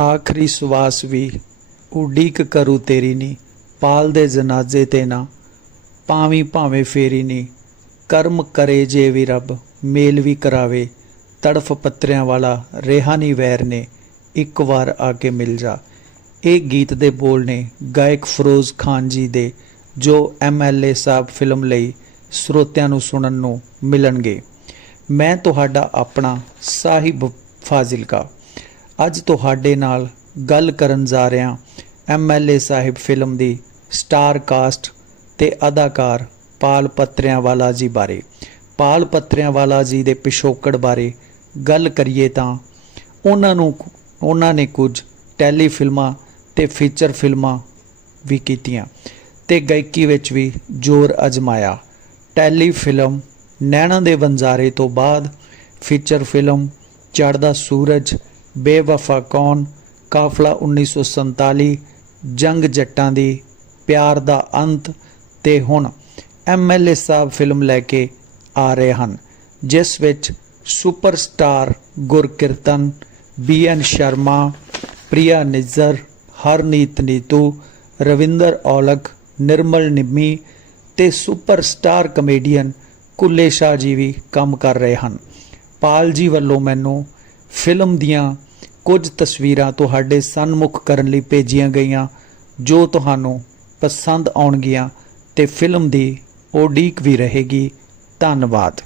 ਆਖਰੀ ਸਵਾਸ ਵੀ ਉਡੀਕ ਕਰੂ ਤੇਰੀ ਨੀ, ਪਾਲ ਦੇ ਜਨਾਜ਼ੇ ਤੇ ਨਾ, ਪਾਵੀ ਭਾਵੇਂ ਫੇਰੀ ਨੀ। ਕਰਮ ਕਰੇ ਜੇ ਵੀ ਰੱਬ, ਮੇਲ ਵੀ ਕਰਾਵੇ, ਤੜਫ ਪੱਤਰਿਆਂ ਵਾਲਾ ਰੇਹਾ ਨੀ ਵੈਰ ਨੇ, ਇੱਕ ਵਾਰ ਆ ਕੇ ਮਿਲ ਜਾ। ਇਹ ਗੀਤ ਦੇ ਬੋਲ ਨੇ ਗਾਇਕ ਫਿਰੋਜ਼ ਖਾਨ ਜੀ ਦੇ, ਜੋ ਐਮਐਲਏ ਸਾਹਿਬ ਫਿਲਮ ਲਈ ਸਰੋਤਿਆਂ ਨੂੰ ਸੁਣਨ ਨੂੰ ਮਿਲਣਗੇ। ਮੈਂ ਤੁਹਾਡਾ ਆਪਣਾ ਸਾਹਿਬ ਫਾਜ਼ਿਲਕਾ। ਅੱਜ ਤੁਹਾਡੇ ਨਾਲ ਗੱਲ ਕਰਨ ਜਾ ਰਿਹਾ ਐਮਐਲਏ ਸਾਹਿਬ ਫਿਲਮ ਦੀ ਸਟਾਰ ਕਾਸਟ ਤੇ ਅਦਾਕਾਰ ਪਾਲ ਪੱਤਰਿਆਂਵਾਲਾ ਜੀ ਬਾਰੇ। ਪਾਲ ਪੱਤਰਿਆਂਵਾਲਾ ਜੀ ਦੇ ਪਿਛੋਕੜ ਬਾਰੇ ਗੱਲ ਕਰੀਏ ਤਾਂ ਉਹਨਾਂ ਨੂੰ ਉਹਨਾਂ ਨੇ ਕੁਝ ਟੈਲੀ ਫਿਲਮਾਂ ਤੇ ਫੀਚਰ ਫਿਲਮਾਂ ਵੀ ਕੀਤੀਆਂ ਤੇ ਗਾਇਕੀ ਵਿੱਚ ਵੀ ਜ਼ੋਰ ਅਜਮਾਇਆ। ਟੈਲੀ ਫਿਲਮ ਨੈਣਾ ਦੇ ਵੰਜਾਰੇ ਤੋਂ ਬਾਅਦ ਫੀਚਰ ਫਿਲਮ ਚੜ੍ਹਦਾ ਸੂਰਜ ਬੇਵਫਾ ਕੌਣ? ਕਾਫਲਾ 1947 ਜੰਗ ਜੱਟਾਂ ਦੀ ਪਿਆਰ ਦਾ ਅੰਤ ਤੇ ਹੁਣ ਐਮਐਲਏ ਸਾਹਿਬ ਫਿਲਮ ਲੈ ਕੇ ਆ ਰਹੇ ਹਨ, ਜਿਸ ਵਿੱਚ ਸੁਪਰਸਟਾਰ ਗੁਰਕਿਰਤਨ ਬੀਐਨ ਸ਼ਰਮਾ, ਪ੍ਰਿਆ ਨਿੱਜ਼ਰ, ਹਰਨੀਤ ਨੀਤੂ, ਰਵਿੰਦਰ ਔਲਖ, ਨਿਰਮਲ ਨਿੰਮੀ ਤੇ ਸੁਪਰਸਟਾਰ ਕਮੇਡੀਅਨ ਕੁੱਲੇ ਸ਼ਾਹ ਜੀ ਵੀ ਕੰਮ ਕਰ ਰਹੇ ਹਨ। ਪਾਲ ਜੀ ਵੱਲੋਂ ਮੈਨੂੰ ਫਿਲਮ ਦੀਆਂ ਕੁਝ ਤਸਵੀਰਾਂ ਤੁਹਾਡੇ ਸਨਮੁਖ ਕਰਨ ਲਈ ਭੇਜੀਆਂ ਗਈਆਂ, ਜੋ ਤੁਹਾਨੂੰ ਪਸੰਦ ਆਉਣਗੀਆਂ ਤੇ ਫਿਲਮ ਦੀ ਉਡੀਕ ਵੀ ਰਹੇਗੀ। ਧੰਨਵਾਦ।